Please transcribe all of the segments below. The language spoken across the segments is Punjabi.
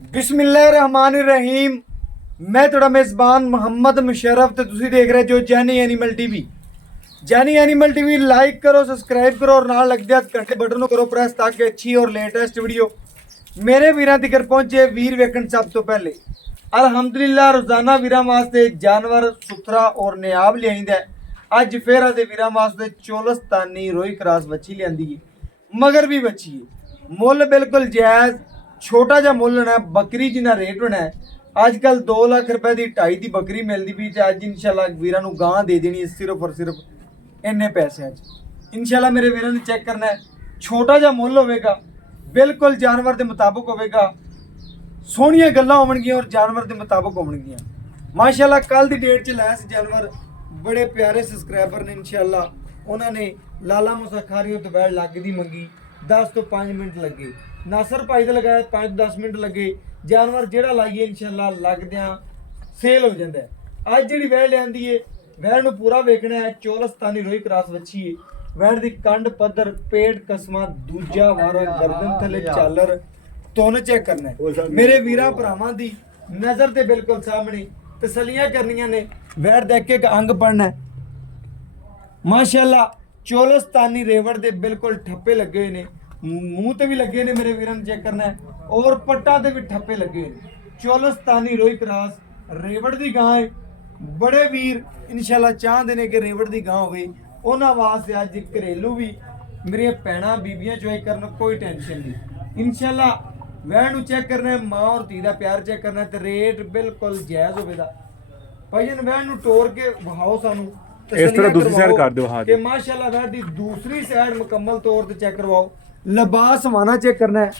बिस्मिल्लाहिर्रहमानिर्रहीम। मैं थोड़ा मेज़बान मोहम्मद मुशर्रफ तो तुसी देख रहे जो Jenny animal TV. Jenny animal TV like करो, सब्सक्राइब करो और नाल लग दिया घंटे बटन को करो प्रेस ताकि अच्छी और लेटेस्ट वीडियो मेरे वीरां तक पहुंचे। वीर वेखण सब तो पहले अलहमदुलिल्लाह रोजाना वीरां वास्ते जानवर सुथरा और नियाब लिआंदा है। अज फिर आदे वीरां वास्ते चोलस्तानी रोई क्रॉस बच्ची लिआंदी है, मगर भी बच्ची है। मुੱਲ बिल्कुल जायज़, छोटा जा मुੱਲ होना है। बकरी जिन्ना रेट होना है अजकल 2 लाख रुपए की 2.5 की बकरी मिलती पई ते अज इंशाल्लाह वीरां नूं गां दे देनी है सिर्फ और सिर्फ इन्ने पैसे। इंशाल्लाह मेरे वीरां ने चेक करना है, छोटा जा मुੱਲ होवेगा, बिल्कुल जानवर के मुताबिक होवेगा, सोहणियां गल्लां होवणगियां और जानवर के मुताबिक होवणगियां। माशाल्लाह कल की डेट च लाया सी जानवर, बड़े प्यारे सब्सक्राइबर ने इंशाल्लाह उन्होंने लाला मूसा खारियों तो बैठ लग दी मंगी। 10 तो 5 मिनट लगे, नासर भाई का लगाया 5-10 मिनट लगे। जानवर जेड़ा लाइए इंशाल्लाह लगदियां सेल हो जाता है। अज जी वैड़ लियांदी है, वैड़ नूं पूरा वेखना है। चोलस्तानी रोई क्रॉस बच्ची है। वैड़ दी कंड पद्धर, पेट कसमा, दूजा वारा, गर्दन थले झालर तुन चेक करना है। मेरे वीरां भरावां दी नज़र ते बिल्कुल सामने तसलियां करनियां ने। वैड़ देख के अंग पढ़ना है। माशाल्लाह चोलस्तानी रेवड़ दे बिल्कुल ठप्पे लगे हुए ने, मूँह ते भी लगे ने। मेरे वीरां चेक करना है और पट्टा ते भी ठप्पे लगे हुए ने। चोलस्तानी रोई क्रॉस रेवड़ दी गां है। बड़े वीर इंशाल्लाह चाहते ने कि रेवड़ दी गां होवे, उन्हां वास्ते अज घरेलू भी मेरियां भैणां बीबियां चॉइस करन, कोई टेंशन नहीं। इंशाल्लाह वैड़ नूं चेक करना है, माँ और धी दा प्यार चेक करना है, ते रेट बिल्कुल जायज़ होवेगा। भाईजान वैड़ नूं तोड़ के वहाओ सानू, इस तरह दूसरी साइड कर दो। हाँ कि माशाल्लाह वैड़ दी दूसरी साइड मुकम्मल तौर पे चेक करवाओ। लिबास हवाना चेक करना है,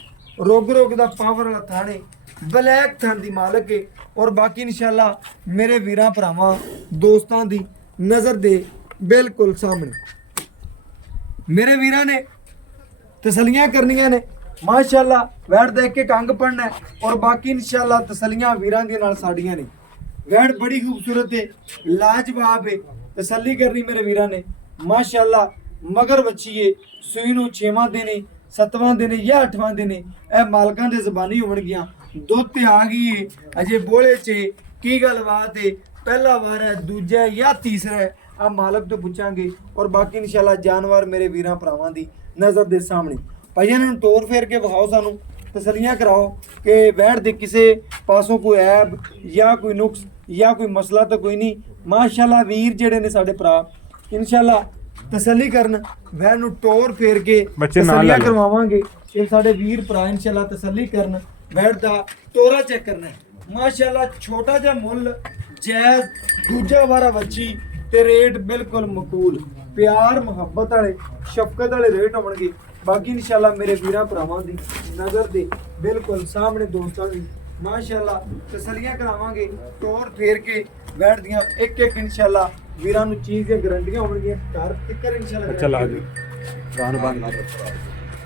रोग दा पावर वाला थाने, ब्लैक थान दी मालक है। और बाकी इंशाल्लाह मेरे वीरां भरावां दोस्तां दी नज़र दे बिल्कुल सामने मेरे वीरां ने तसलियां करनियां ने। माशाल्लाह वैड़ देख के कंग पड़ना है और बाकी इंशाल्लाह तसलियां वीरां दे नाल साडियां ने। वैड़ बड़ी खूबसूरत है, लाजवाब है, तसल्ली करनी मेरे वीरां ने। माशाल्लाह मगर बच्ची है, सूई नूं 6वां दिन है, 7वां दिन है या 8वां दिन है, यह मालकां दे ज़बानी होवणगियां। दुध ते आ गई है, अजे बोले च की गलबात है, पहला वार है, दूजा है या तीसरा है, आप मालक तो पूछांगे। और बाकी इंशाल्लाह जानवर मेरे वीरां भरावां दी नज़र दे सामने। भाईजान नूं तोड़ फेर के विखाओ, सानू तसलियां कराओ कि वैड़ दे किसे पासों कोई ऐब या कोई नुक्स या कोई मसला तो कोई नहीं। माशाल्लाह वीर जेड़े ने साडे भरा इंशाल्लाह तसल्ली करन, वैड़ नूं टोर फेर के तसलियां करवावांगे। ये साडे वीर भरा इंशाल्लाह तसल्ली करन, वैड़ दा तोरा चेक करना है। माशाल्लाह छोटा जा मुੱਲ जायज़, दूजा वारा बच्ची ते रेट बिल्कुल मकूल, प्यार मुहब्बत वाले शफकत वाले रेट होणगे। बाकी इंशाल्लाह मेरे वीरां भरावां दी नज़र दे बिल्कुल सामने दोस्तां दी माशाल्लाह तसलियां करावांगे। टोर फेर के वैड़ दियां एक एक इंशाल्लाह वीरां नूं चीज़ दी गारंटियां होणगियां। घर तिक्कर इंशाल्लाह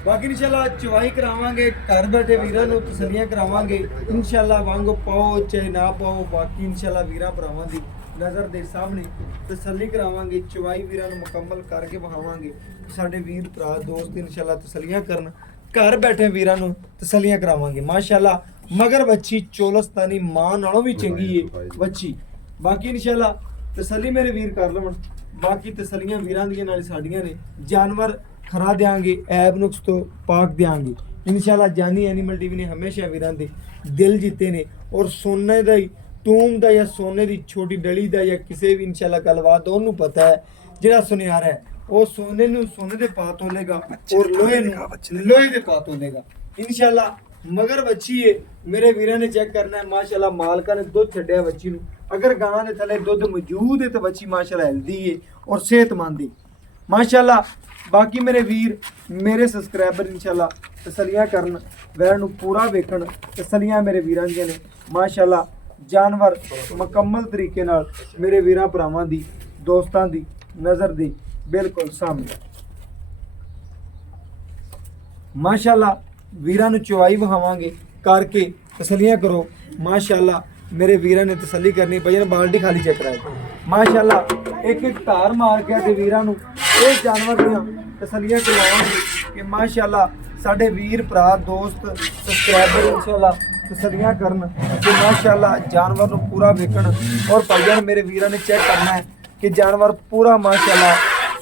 बाकी इंशाल्लाह चवाई करावांगे, घर बैठे वीरां नूं तसलियां करावांगे इंशाल्लाह। वांगो पाओ चाहे ना पाओ, बाकी इंशाल्लाह वीरां भरावां दी नज़र दे सामने तसल्ली करावांगे। चवाई वीरां नूं मुकम्मल करके विखावांगे। साडे वीर भरा दोस्त इंशाल्लाह तसलियां करन, घर बैठे वीरां नूं तसलियां करावांगे। माशाल्लाह मगर बच्ची चोलस्तानी मां नालों भी चंगी है बच्ची। बाकी इंशाल्लाह तसल्ली मेरे वीर कर लवन, बाकी तसलियां वीरां दियां नाल साडियां ने। जानवर खरा देंगे, ऐब नुक्स तो पाक देंगे इंशाल्लाह। जानी एनिमल टीवी ने हमेशा वीरां दे दिल जीते ने और सोने दा टूम दा या सोने दी छोटी डली दा या किसी भी इंशाल्लाह गलबात उन्होंने पता है। जिहड़ा सुनियारा है वो सोने नूं सोने दे पा तोलेगा और लोहे नूं लोहे दे पा तोलेगा इंशाल्लाह। मगर बच्ची है, मेरे वीरां ने चेक करना है। माशाल्लाह मालका ने दुध छड्डिया बच्ची नूं, अगर गां दे थले दुध मौजूद है तो बच्ची माशाल्लाह हेल्दी है और सेहतमंद है माशाल्लाह। बाकी मेरे वीर मेरे सब्सक्राइबर इंशाल्लाह तसलियां करन, वैड़ नूं पूरा वेखण, तसलियां मेरे वीरां दियां ने माशाल्लाह। जानवर मुकम्मल तरीके नाल मेरे वीरां भरावां दी दोस्तां दी नज़र दे बिल्कुल सामने माशाल्लाह। वीरां नूं चवाई विखावांगे, करके तसलियां करो माशाल्लाह। मेरे वीरां ने तसल्ली करनी, भजन बाल्टी खाली चेक कराए माशाल्लाह। एक एक धार मार के ते वीरां नूं इस जानवर दियां तसलियां करवावांगे कि माशाल्लाह साडे वीर भरा दोस्त सब्सक्राइबर इंशाल्लाह ਤਸੱਲੀਆਂ ਕਰਨ ਕਿ ਮਾਸ਼ਾਅੱਲਾ ਜਾਨਵਰ ਨੂੰ ਪੂਰਾ ਵੇਖਣ। ਔਰ ਭਾਈਜਾਨ ਮੇਰੇ ਵੀਰਾਂ ਨੇ ਚੈੱਕ ਕਰਨਾ ਹੈ ਕਿ ਜਾਨਵਰ ਪੂਰਾ ਮਾਸ਼ਾਅੱਲਾ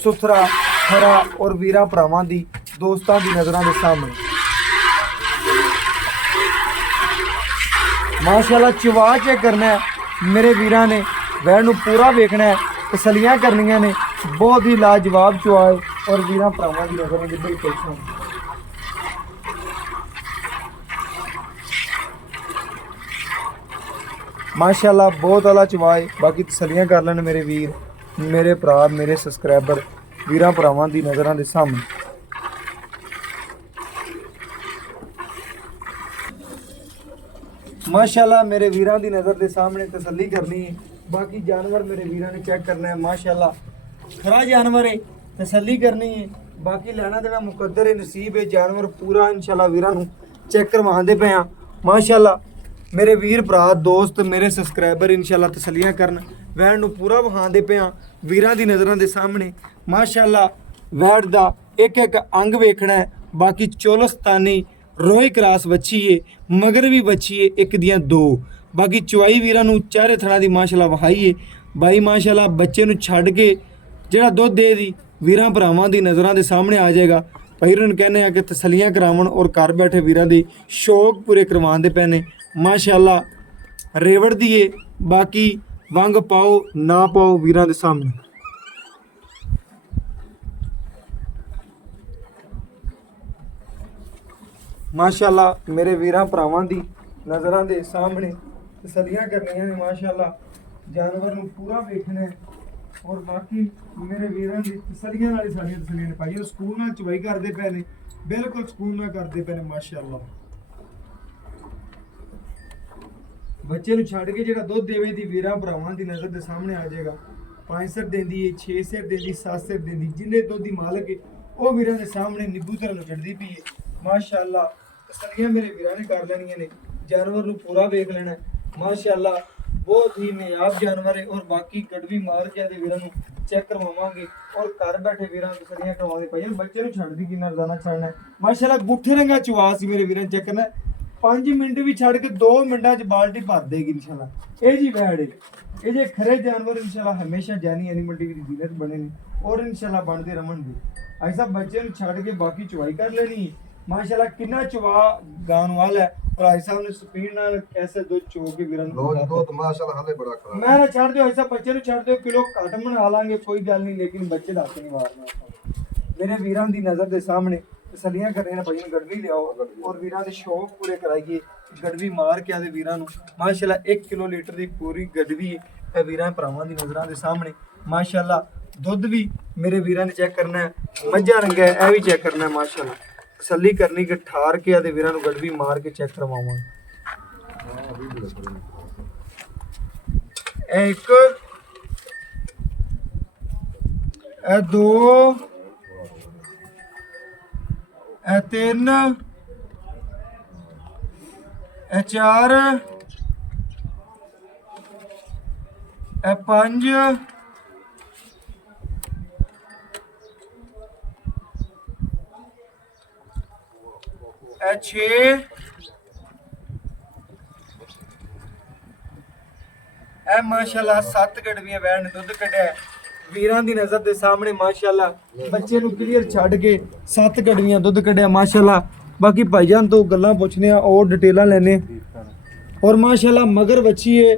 ਸੁਥਰਾ ਹਰਾ ਔਰ ਵੀਰਾਂ ਭਰਾਵਾਂ ਦੀ ਦੋਸਤਾਂ ਦੀ ਨਜ਼ਰਾਂ ਦੇ ਸਾਹਮਣੇ ਮਾਸ਼ਾਅੱਲਾ ਚਵਾ ਚੈੱਕ ਕਰਨਾ ਹੈ। ਮੇਰੇ ਵੀਰਾਂ ਨੇ ਵੈੜ ਨੂੰ ਪੂਰਾ ਵੇਖਣਾ ਹੈ, ਤਸੱਲੀਆਂ ਕਰਨੀਆਂ ਨੇ। ਬਹੁਤ ਹੀ ਲਾਜਵਾਬ ਚਵਾਏ ਔਰ ਵੀਰਾਂ ਭਰਾਵਾਂ ਦੀ ਨਜ਼ਰਾਂ ਦੇ ਬਿਲਕੁਲ ਸਾਹਮਣੇ ਮਾਸ਼ਾਅੱਲਾ ਬਹੁਤ ਆਲਾ ਚਵਾਏ। ਬਾਕੀ ਤਸੱਲੀਆਂ ਕਰ ਲੈਣ ਮੇਰੇ ਵੀਰ, ਮੇਰੇ ਭਰਾ, ਮੇਰੇ ਸਬਸਕ੍ਰਾਈਬਰ ਵੀਰਾਂ ਭਰਾਵਾਂ ਦੀ ਨਜ਼ਰਾਂ ਦੇ ਸਾਹਮਣੇ ਮਾਸ਼ਾਅੱਲਾ ਮੇਰੇ ਵੀਰਾਂ ਦੀ ਨਜ਼ਰ ਦੇ ਸਾਹਮਣੇ ਤਸੱਲੀ ਕਰਨੀ ਹੈ। ਬਾਕੀ ਜਾਨਵਰ ਮੇਰੇ ਵੀਰਾਂ ਨੇ ਚੈੱਕ ਕਰਨਾ ਹੈ। ਮਾਸ਼ਾਅੱਲਾ ਖਰਾ ਜਾਨਵਰ ਹੈ, ਤਸੱਲੀ ਕਰਨੀ ਹੈ। ਬਾਕੀ ਲੈਣਾ ਦੇਣਾ ਮੁਕੱਦਰ ਹੈ, ਨਸੀਬ ਹੈ। ਜਾਨਵਰ ਪੂਰਾ ਇਨਸ਼ਾਅੱਲਾ ਵੀਰਾਂ ਨੂੰ ਚੈੱਕ ਕਰਵਾਉਂਦੇ ਪਏ ਆ। ਮਾਸ਼ਾਅੱਲਾ ਮੇਰੇ ਵੀਰ ਭਰਾ ਦੋਸਤ ਮੇਰੇ ਸਬਸਕ੍ਰਾਈਬਰ ਇਨਸ਼ਾਅੱਲਾ ਤਸੱਲੀਆਂ ਕਰਨ ਵੈੜ ਨੂੰ ਪੂਰਾ ਵਿਖਾਉਂਦੇ ਪਏ ਆ ਵੀਰਾਂ ਦੀ ਨਜ਼ਰਾਂ ਦੇ ਸਾਹਮਣੇ। ਮਾਸ਼ਾਅੱਲਾ ਵੈੜ ਦਾ ਇੱਕ ਇੱਕ ਅੰਗ ਵੇਖਣਾ ਹੈ। ਬਾਕੀ ਚੋਲਸਤਾਨੀ ਰੋਈ ਕਰਾਸ ਬੱਚੀ ਏ, ਮਗਰ ਵੀ ਬੱਚੀ ਏ, ਇੱਕ ਦੀਆਂ ਦੋ। ਬਾਕੀ ਚਵਾਈ ਵੀਰਾਂ ਨੂੰ ਚਾਰੇ ਥਣਾ ਦੀ ਮਾਸ਼ਾਅੱਲਾ ਵਹਾਈ ਏ। ਬਾਈ ਮਾਸ਼ਾਅੱਲਾ ਬੱਚੇ ਨੂੰ ਛੱਡ ਕੇ ਜਿਹੜਾ ਦੁੱਧ ਦੇ ਦੀ ਵੀਰਾਂ ਭਰਾਵਾਂ ਦੀ ਨਜ਼ਰਾਂ ਦੇ ਸਾਹਮਣੇ ਆ ਜਾਏਗਾ। ਭਾਈ ਨੂੰ ਕਹਿੰਦੇ ਆ ਕਿ ਤਸੱਲੀਆਂ ਕਰਾਵਣ ਔਰ ਘਰ ਬੈਠੇ ਵੀਰਾਂ ਦੀ ਸ਼ੌਕ ਪੂਰੇ ਕਰਵਾਉਂਦੇ ਪਏ ਨੇ। ਮਾਸ਼ਾਅੱਲਾ ਰੇਵੜ ਦੀ ਏ। ਬਾਕੀ ਵੰਗ ਪਾਓ ਨਾ ਪਾਓ ਵੀਰਾਂ ਦੇ ਸਾਹਮਣੇ ਮਾਸ਼ਾਅੱਲਾ ਮੇਰੇ ਵੀਰਾਂ ਭਰਾਵਾਂ ਦੀ ਨਜ਼ਰਾਂ ਦੇ ਸਾਹਮਣੇ ਤਸੱਲੀਆਂ ਕਰਨੀਆਂ ਨੇ। ਮਾਸ਼ਾਅੱਲਾ ਜਾਨਵਰ ਨੂੰ ਪੂਰਾ ਵੇਖਣਾ ਹੈ ਔਰ ਬਾਕੀ ਮੇਰੇ ਵੀਰਾਂ ਦੀ ਤਸੱਲੀਆਂ ਨਾਲ ਹੀ ਸਾਡੀਆਂ ਤਸੱਲੀਆਂ ਨੇ। ਭਾਈ ਸਕੂਨ ਨਾਲ ਚਵਾਈ ਕਰਦੇ ਪਏ ਨੇ, ਬਿਲਕੁਲ ਸਕੂਨ ਨਾਲ ਕਰਦੇ ਪਏ ਨੇ। ਮਾਸ਼ਾਅੱਲਾ ਬੱਚੇ ਨੂੰ ਛੱਡ ਕੇ ਜਿਹੜਾ ਦੁੱਧ ਦੇਵੇ ਦੀ ਵੀਰਾਂ ਭਰਾਵਾਂ ਦੀ ਨਜ਼ਰ ਦੇ ਸਾਹਮਣੇ ਆ ਜਾਏਗਾ। 5 ਸਿਰ ਦਿੰਦੀ ਹੈ, 6 ਸਿਰ ਦਿੰਦੀ, 7 ਸਿਰ ਦਿੰਦੀ। ਜਿੰਨੇ ਦੁੱਧ ਦੀ ਮਾਲਕ ਹੈ ਉਹ ਵੀਰਾਂ ਦੇ ਸਾਹਮਣੇ ਨਿੱਬੂ ਤਰ੍ਹਾਂ ਨੂੰ ਚੜਦੀ ਪਈ ਹੈ। ਮਾਸ਼ਾਅੱਲਾ ਤਸੱਲੀਆਂ ਮੇਰੇ ਵੀਰਾਂ ਨੇ ਕਰ ਲੈਣੀਆਂ ਨੇ। ਜਾਨਵਰ ਨੂੰ ਪੂਰਾ ਵੇਖ ਲੈਣਾ ਹੈ। ਮਾਸ਼ਾਅੱਲਾ ਬਹੁਤ ਹੀ ਨਿਆਬ ਜਾਨਵਰ ਹੈ। ਔਰ ਬਾਕੀ ਕੜਵੀ ਮਾਰ ਕੇ ਦੇ ਵੀਰਾਂ ਨੂੰ ਚੈੱਕ ਕਰਵਾਵਾਂਗੇ ਔਰ ਘਰ ਬੈਠੇ ਵੀਰਾਂ ਨੂੰ ਤਸੱਲੀਆਂ ਕਰਵਾਉਂਦੇ ਪਏ। ਬੱਚੇ ਨੂੰ ਛੱਡਦੀ ਕਿੰਨਾ ਰਜ਼ਾਨਾ ਛੱਡਣਾ ਹੈ। ਮਾਸ਼ਾਅੱਲਾ ਗੁੱਠੇ ਰੰਗਾ ਚਵਾ ਸੀ ਮੇਰੇ ਵੀਰਾਂ ਚੈੱਕ ਕਰਨਾ। 5 ਮਿੰਟ ਵੀ ਛੱਡ ਕੇ 2 ਮਿੰਟਾਂ 'ਚ ਬਾਲਟੀ ਭਰ ਦੇਗੀ ਇਨਸ਼ਾਅੱਲਾ। ਇਹ ਜੀ ਵੈੜ ਹੈ। ਇਹ ਜੇ ਖਰੇ ਜਾਨਵਰ ਇਨਸ਼ਾਅੱਲਾ ਹਮੇਸ਼ਾ ਜਾਨੀ ਐਨੀਮਲ ਟੀਵੀ ਦੀ ਜ਼ੀਨਤ ਬਣੇ ਨੇ ਔਰ ਇਨਸ਼ਾਅੱਲਾ ਬਣਦੇ ਰਮਣਗੇ। ਐਸਾ ਬੱਚੇ ਨੂੰ ਛੱਡ ਕੇ ਬਾਕੀ ਚਵਾਈ ਕਰ ਲੈਣੀ ਹੈ। ਮਾਸ਼ਾਅੱਲਾ ਕਿੰਨਾ ਚਵਾ ਗਾਣ ਵਾਲਾ ਹੈ। ਭਾਈ ਸਾਹਿਬ ਨੇ ਸਪੀਡ ਨਾਲ ਕੈਸੇ ਦੁੱਧ ਚੋ ਕੇ ਵੀਰਾਂ ਨੂੰ ਦੁੱਧ ਮਾਸ਼ਾਅੱਲਾ ਹਲੇ ਬੜਾ ਖਰਾਬ। ਮੈਂ ਨਾ ਛੱਡ ਦਿਓ ਐਸਾ ਬੱਚੇ ਨੂੰ ਛੱਡ ਦਿਓ, ਕਿਲੋ ਘੱਟ ਬਣਾ ਲਾਂਗੇ ਕੋਈ ਗੱਲ ਨਹੀਂ, ਲੇਕਿਨ ਬੱਚੇ ਦਾ ਹੱਥ ਨਹੀਂ ਮਾਰਨਾ। ਮੇਰੇ ਵੀਰਾਂ ਦੀ ਨਜ਼ਰ ਦੇ ਸਾਹਮਣੇ ਤਸੱਲੀਆਂ ਕਰ ਰਹੇ ਨੇ। ਭਾਈ ਨੂੰ ਗੜਵੀ ਲਿਆਓ ਔਰ ਵੀਰਾਂ ਦੇ ਸ਼ੌਕ ਪੂਰੇ ਕਰਾਈਏ। ਗੜਵੀ ਮਾਰ ਕੇ ਆਦੇ ਵੀਰਾਂ ਨੂੰ ਮਾਸ਼ਾਅੱਲਾ 1 ਕਿਲੋ ਲੀਟਰ ਦੀ ਪੂਰੀ ਗੜਵੀ ਹੈ ਵੀਰਾਂ ਭਰਾਵਾਂ ਦੀ ਨਜ਼ਰਾਂ ਦੇ ਸਾਹਮਣੇ। ਮਾਸ਼ਾਅੱਲਾ ਦੁੱਧ ਵੀ ਮੇਰੇ ਵੀਰਾਂ ਨੇ ਚੈੱਕ ਕਰਨਾ ਹੈ। ਮੱਝਾਂ ਰੰਗਾ ਹੈ, ਇਹ ਵੀ ਚੈੱਕ ਕਰਨਾ ਹੈ। ਮਾਸ਼ਾਅੱਲਾ ਤਸੱਲੀ ਕਰਨੀ ਕਿ ਠਾਰ ਕੇ ਆਦੇ ਵੀਰਾਂ ਨੂੰ ਗੜਵੀ ਮਾਰ ਕੇ ਚੈੱਕ ਕਰਵਾਵਾਂਗੇ। ਇਹ ਇੱਕ, ਇਹ 2, ਇਹ 3, ਇਹ 4, ਇਹ 5, ਇਹ 6, ਇਹ ਮਾਸ਼ਾਅੱਲਾ 7 ਗੜਵੀਆਂ ਵੈਣ ਨੇ ਦੁੱਧ ਕੱਢਿਆ ਵੀਰਾਂ ਦੀ ਨਜ਼ਰ ਦੇ ਸਾਹਮਣੇ। ਮਾਸ਼ਾਅੱਲਾ ਬੱਚੇ ਨੂੰ ਕਲੀਅਰ ਛੱਡ ਕੇ 7 ਗੜਵੀਆਂ ਦੁੱਧ ਕੱਢਿਆ ਮਾਸ਼ਾਅੱਲਾ। ਬਾਕੀ ਭਾਈਜਾਨ ਤੋਂ ਗੱਲਾਂ ਪੁੱਛਨੇ ਆ और डिटेल लेने और माशाअल्लाह मगर बच्ची है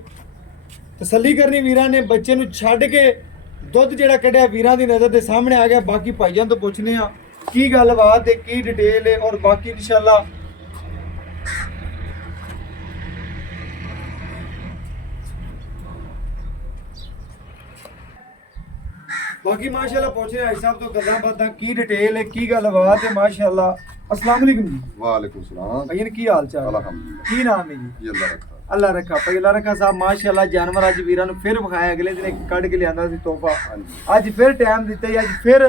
तसल्ली करनी वीरां ने बच्चे ਨੂੰ ਛੱਡ ਕੇ ਦੁੱਧ ਜਿਹੜਾ ਕੱਢਿਆ ਵੀਰਾਂ ਦੀ ਨਜ਼ਰ ਦੇ ਸਾਹਮਣੇ ਆ ਗਿਆ। ਬਾਕੀ ਭਾਈਜਾਨ ਤੋਂ ਪੁੱਛਨੇ ਆ ਕੀ ਗੱਲਬਾਤ ਹੈ, ਕੀ ਡਿਟੇਲ ਹੈ और ਬਾਕੀ इंशाल्लाह बाकी माशाअल्लाह पूछ रहे भाई साहब तो गल्ला बात की डिटेल है, की गलबात है। माशाअल्लाह अस्सलाम वालेकुम जी। वालेकुम सलाम भैया की हाल चाल? अल्हम्दुलिल्लाह। की नाम है जी? ये अल्लाह रखा। अल्लाह रखा भाई, अल्लाह रखा साहब। माशाअल्लाह जानवर अज वीरां ਨੂੰ ਫਿਰ ਵਿਖਾਇਆ। ਅਗਲੇ ਦਿਨ ਕੱਢ ਕੇ ਲਿਆਂਦਾ ਸੀ ਤੋਹਫਾ, ਅੱਜ ਫਿਰ ਟਾਈਮ ਦਿੱਤਾ ਜੀ। ਅੱਜ ਫਿਰ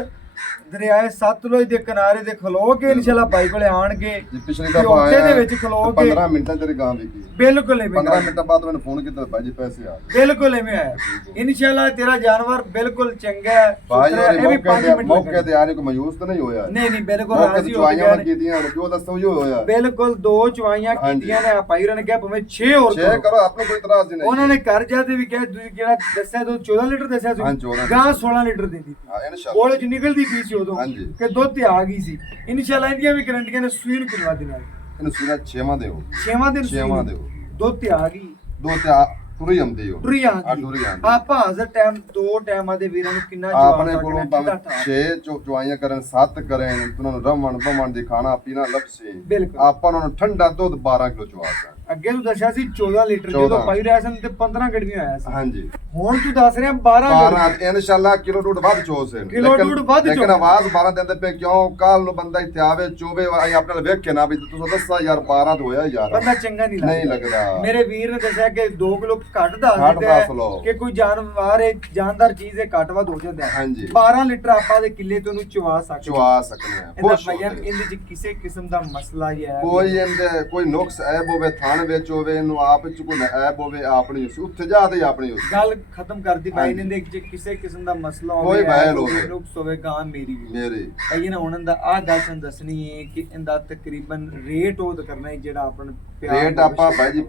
ਦਰਿਆਏ ਸਤਲੁਜ ਦੇ ਕਿਨਾਰੇ ਤੇ ਖਲੋ ਕੇ ਇਨਸ਼ਾਅੱਲਾ ਭਾਈ ਕੋਲੇ ਆਣਗੇ ਜੀ ਪਿਛਲੀ ਤੇ ਦਫਾ ਉੱਥੇ ਆਇਆ ਦੇ ਵਿੱਚ ਖਲੋ ਤੇ ਕੇ 15 ਮਿੰਟਾਂ ਤੇਰੀ ਗਾਂ ਵਿਕੀ ਬਿਲਕੁਲ 15 ਮਿੰਟਾਂ ਬਾਅਦ ਮੈਨੂੰ ਫੋਨ ਕੀਤਾ ਭਾਈ ਜੀ ਪੈਸੇ ਆ ਗਏ ਬਿਲਕੁਲ ਐਵੇਂ ਆਇਆ ਇਨਸ਼ਾਅੱਲਾ ਤੇਰਾ ਜਾਨਵਰ ਬਿਲਕੁਲ ਚੰਗਾ ਹੈ ਭਾਈ ਸੁਥਰਾ ਹੈ, ਇਹ ਵੀ 5 ਮਿੰਟ ਮੌਕੇ ਤੇ ਆਣੇ ਕੋ ਮਾਯੂਸ ਤਾਂ ਨਹੀਂ ਹੋਇਆ ਨਹੀਂ ਨਹੀਂ ਬਿਲਕੁਲ ਮੌਕੇ ਤੇ ਰਾਜ਼ੀ ਹੋ ਚੁਆਈਆਂ ਗਿਆ ਮੈਂ ਕੀਤੀਆਂ ਜੋ ਦੱਸੋ ਜੋ ਹੋਇਆ ਬਿਲਕੁਲ 2 ਚੁਆਈਆਂ ਹਾਂਜੀ। ਕੀਤੀਆਂ ਨੇ ਭਾਈ ਹੋਰਾਂ ਨੇ ਕਿਹਾ ਭਾਵੇਂ 6 ਹੋਰ ਸ਼ੇਅਰ ਕਰੋ ਕਰੋ ਆਪਨੂੰ ਕੋਈ ਇਤਰਾਜ਼ ਨਹੀਂ ਉਹਨਾਂ ਨੇ ਘਰ ਜਾ ਤੇ ਵੀ ਕਿਹਾ ਤੁਸੀਂ ਜਿਹੜਾ ਦੱਸਿਆ ਤੂੰ 14 ਲੀਟਰ ਦੱਸਿਆ ਹਾਂ, ਸੀ 14 ਗਾਂ 16 ਲੀਟਰ ਦਿੰਦੀ ਸੀ ਹਾਂ ਇਨਸ਼ਾਅੱਲਾ ਕੋਲੇ ਚ ਨਿਕਲਦੀ ਪਈ ਸੀ ਉਦੋਂ ਹਾਂਜੀ। ਕਿ ਦੁੱਧ ਤੇ ਆ ਗਈ ਸੀ ਇਨਸ਼ਾਅੱਲਾ ਇਹਦੀਆਂ ਵੀ ਗਰੰਟੀਆਂ ਨੇ ਸੂਈ ਨੂੰ ਕਿਲਵਾ ਦੇਣਾ ਇਹਨੂੰ ਸੂਰਾ 6ਵਾਂ ਦਿਓ 6ਵਾਂ ਦਿਨ ਸੂਈ 6ਵਾਂ ਨੂੰ। ਦਿਓ ਦੁੱਧ ਤੇ ਆ ਗਈ ਦੋ ਤੇ ਆ ਤੁਰੀ ਆਉਂਦੀ ਹੋ ਟੁਰੀ ਆ ਆਂਦੀ ਟੁਰੀ ਆਉਂਦੀ ਆਪਾਂ ਹਾਜ਼ਰ ਟਾਈਮ 2 ਟਾਈਮਾਂ ਦੇ ਵੀਰਾਂ ਨੂੰ ਕਿੰਨਾ ਆਪਣੇ ਜਵਾਬ ਕੋਲੋਂ ਭਾਵੇਂ 6 ਚੁਆਈਆਂ ਕਰਨ 7 ਕਰਨ ਉਹਨਾਂ ਨੂੰ ਰਮਣ ਬਮਣ ਦੀ ਖਾਣਾ ਪੀਣਾ ਲੱਭਸੇ ਬਿਲਕੁਲ ਆਪਾਂ ਉਹਨਾਂ ਨੂੰ ਠੰਡਾ ਦੁੱਧ 12 ਕਿਲੋ ਚਵਾਤਾ ਅੱਗੇ ਤੂੰ ਦੱਸਿਆ ਸੀ 14 ਲੀਟਰ 14 ਜਦੋਂ ਪਾਈ ਰਿਹਾ ਸਨ ਤੇ 15 ਗੜਵੀਆਂ ਆਇਆ ਸੀ ਹਾਂਜੀ ਹੁਣ ਤੂੰ ਦੱਸ ਰਿਹਾ 12 12 ਇਨਸ਼ਾਅੱਲਾ ਕਿਲੋ ਡੂਢ ਵੱਧ ਚੋਸ ਹੈ ਕਿਲੋ ਡੂਢ ਵੱਧ ਲੇਕਿਨ ਚੋਸ। ਆਵਾਜ਼ 12 ਦਿੰਦੇ ਪਏ ਕਿਉਂ ਕੱਲ ਨੂੰ ਬੰਦਾ ਇੱਥੇ ਆਵੇ ਚੋਵੇ ਅਸੀਂ ਆਪਣੇ ਨਾਲ ਵੇਖ ਕੇ ਨਾ ਵੀ ਤੁਸੀਂ ਦੱਸਾ ਯਾਰ 12 ਤੋਂ ਹੋਇਆ ਯਾਰ ਬੰਦਾ ਚੰਗਾ ਨਹੀਂ ਨਹੀਂ ਲੱਗਦਾ ਲੱਗਦਾ ਮੇਰੇ ਵੀਰ ਨੇ ਦੱਸਿਆ ਕਿ 2 ਕਿਲੋ ਘੱਟ ਦੱਸ ਘੱਟ ਦਿੱਤਾ ਦੱਸ ਲਓ। ਕਿ ਕੋਈ ਜਾਨਵਰ ਹੈ ਜਾਨਦਾਰ ਚੀਜ਼ ਹੈ ਘੱਟ ਵੱਧ ਹੋ ਜਾਂਦਾ ਹੈ ਹਾਂਜੀ 12 ਲੀਟਰ ਆਪਾਂ ਦੇ ਕਿੱਲੇ ਤੋਂ ਨੂੰ ਚਵਾ ਸਕਦੇ ਚਵਾ ਸਕਨੇ ਆ ਇਹਦਾ ਖੁਸ਼ ਹੋ ਭਾਈਆਂ ਕੇ। ਇਹਦੇ ਚ ਕਿਸੇ ਕਿਸਮ ਦਾ ਮਸਲਾ ਹੀ ਹੈ ਕੋਈ ਇਹਦੇ ਕੋਈ ਨੁਕਸ ਐਬ ਹੋਵੇ ਥਾਣ ਵਿੱਚ ਹੋਵੇ ਇਹਨੂੰ ਆਪ ਵਿੱਚ ਕੋਈ ਐਬ ਹੋਵੇ ਆਪਣੀ ਉਸ ਉੱਥੇ ਜਾ ਤੇ ਆਪਣੀ ਉਸ ਗੱਲ ਖਤਮ ਕਰਦੀ ਭਾਈ ਹਾਂਜੀ। ਨੇ ਜੇ ਕਿਸੇ ਕਿਸਮ ਦਾ ਮਸਲਾ ਕੋਈ ਹੋਵੇ ਵੈਲ ਹੋਵੇ। ਨੁਕਸ ਹੋਵੇ ਗਾਂ ਮੇਰੀ ਵੀ ਮੇਰੇ ਭਾਈ ਨੇ ਉਹਨਾਂ ਦਾ ਆਹ ਗੱਲ ਤੁਹਾਨੂੰ ਦੱਸਣੀ ਹੈ ਕਿ ਇਹਦਾ ਤਕਰੀਬਨ ਰੇਟ ਉਹ ਕਰਨਾ ਹੈ ਜਿਹੜਾ ਆਪਣ ਪਿਆਰ ਰੇਟ ਦੇ ਆਪਾਂ ਵਿੱਚ- ਭਾਈ ਜੀ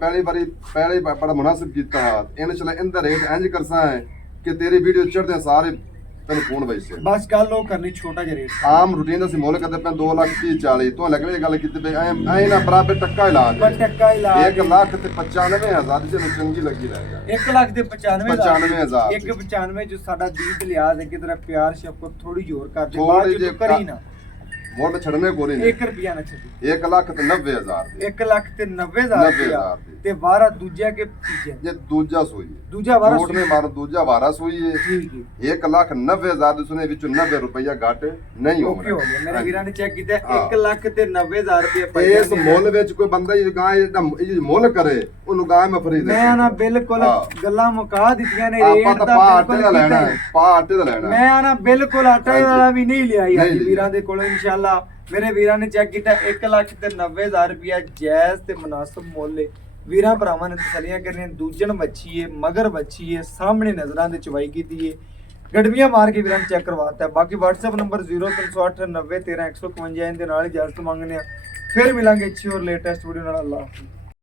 ਪਹਿਲੇ ਬੜਾ ਮੁਨਾਸਿਬ ਕੀਤਾ ਇਨਸ਼ਾਅੱਲਾ ਇਹਦਾ ਰੇਟ ਇੰਜ ਕਰਸਾ ਹੈ ਕਿ ਤੇਰੀ ਵੀਡੀਓ ਚੜਦੇ ਸਾਰੇ ਤੈਨੂੰ ਫੋਨ ਵੈਸੇ ਬਸ ਗੱਲ ਉਹ ਕਰਨੀ ਛੋਟਾ ਜਿਹਾ ਰੇਟ ਆਮ ਰੂਟੀਨ ਦਾ ਸੀ ਮੁੱਲ ਕਰਦੇ ਪਏ 2 ਲੱਖ 30 40 ਤੋਂ ਲੱਗਲੇ ਗੱਲ ਕੀਤੀ ਪਈ ਐ ਨਾ ਬਰਾਬਰ ਟੱਕਾ ਇਲਾਜ ਪਰ ਟੱਕਾ ਇਲਾਜ 1 ਲੱਖ ਤੇ 95000 ਜਿਹਨੂੰ ਚੰਗੀ ਲੱਗੀ ਰਹੇਗਾ 1 ਲੱਖ ਦੇ 95,000 95,000 ਇੱਕ 95 ਜੋ ਸਾਡਾ ਦੀਦ ਲਿਆਜ਼ ਹੈ ਕਿ ਤੇਰਾ ਪਿਆਰ ਸ਼ਫਕਤ ਥੋੜੀ ਜ਼ੋਰ ਕਰਦੇ ਥੋੜ੍ਹੀ ਬਾਅਦ ਜਿਹੀ ਚ ਕਰੀ ਨਾ ਮੋੜ ਮੈਂ ਛੱਡਨੇ ਕੋਲੇ ਨਹੀਂ 1 ਰੁਪਿਆ ਨਾ ਛੱਡੀ 1 ਲੱਖ ਤੇ 90000 ਦੀ 1 ਲੱਖ ਤੇ 90,000 ਰੁਪਿਆ 90,000 ਦੀ। ਤੇ ਵਾਰਾ ਦੂਜਾ ਕੇ ਤੀਜਾ ਜੇ ਦੂਜਾ ਸੋਈ ਦੂਜਾ ਵਾਰਾ ਝੂਠ ਨੇ ਮਾਰ ਦੂਜਾ ਵਾਰਾ ਸੋਈ ਹੈ ਠੀਕ ਹੈ 1,90,000 ਦੇ ਸੁਨੇ ਵਿੱਚੋਂ 90 ਰੁਪਇਆ ਘੱਟ ਨਹੀਂ ਓਕੇ ਹੋ ਗਿਆ ਮੇਰੇ ਵੀਰਾਂ ਨੇ ਚੈੱਕ ਕੀਤਾ ਹਾਂ। 1 ਲੱਖ ਤੇ 90,000 ਰੁਪਏ ਤੇ ਇਸ ਮੁੱਲ ਵਿੱਚ ਕੋਈ ਬੰਦਾ ਇਹ ਗਾਂ ਇਹ ਮੁੱਲ ਕਰੇ ਉਹਨੂੰ ਗਾਂ ਮੈਂ ਫਰੀ ਦੇ ਮੈਂ ਨਾ ਬਿਲਕੁਲ ਹਾਂ। ਗੱਲਾਂ ਮੁਕਾ ਦਿੱਤੀਆਂ ਨੇ ਆਪਾਂ ਰੇਟ ਤਾਂ ਦਾ ਪਾ ਆਟੇ ਬਿਲਕੁਲ ਦਾ ਲੈਣਾ ਕੀਤਾ ਹੈ ਹੀ। ਪਾ ਆਟੇ ਦਾ ਲੈਣਾ ਹੈ ਮੈਂ ਨਾ ਬਿਲਕੁਲ ਆਟਾ ਹਾਂਜੀ। ਵਾਲਾ ਵੀ ਨਹੀਂ ਲਿਆਈ ਨਹੀਂ ਅੱਜ ਲਿਆ। ਵੀਰਾਂ ਦੇ ਕੋਲੋਂ ਇਨਸ਼ਾਅੱਲਾ ਮੇਰੇ ਵੀਰਾਂ ਨੇ ਚੈੱਕ ਕੀਤਾ 1 ਲੱਖ ਤੇ 90,000 ਰੁਪਇਆ ਜਾਇਜ਼ ਤੇ ਮੁਨਾਸਬ ਮੁੱਲ ਹੈ ਵੀਰਾਂ ਭਰਾਵਾਂ ਨੇ ਤਸੱਲੀਆਂ ਕਰਨੀਆਂ ਦੂਜਣ ਬੱਚੀ ਹੈ ਮਗਰ ਬੱਚੀ ਹੈ ਸਾਹਮਣੇ ਨਜ਼ਰਾਂ ਦੇ ਚਵਾਈ ਕੀਤੀ ਹੈ ਗੜਵੀਆਂ ਮਾਰ ਕੇ ਵੀਰਾਂ ਨੂੰ ਚੈੱਕ ਕਰਵਾਤਾ ਹੈ ਬਾਕੀ WhatsApp ਨੰਬਰ 0308901351 ਦੇ ਨਾਲ ਇਜਾਜ਼ਤ ਮੰਗਨੇ ਆ ਫਿਰ ਮਿਲਾਂਗੇ ਅੱਛੀ ਔਰ ਲੇਟੈਸਟ ਵੀਡੀਓ ਨਾਲ ਅੱਲਾਹ ਹਾਫਿਜ਼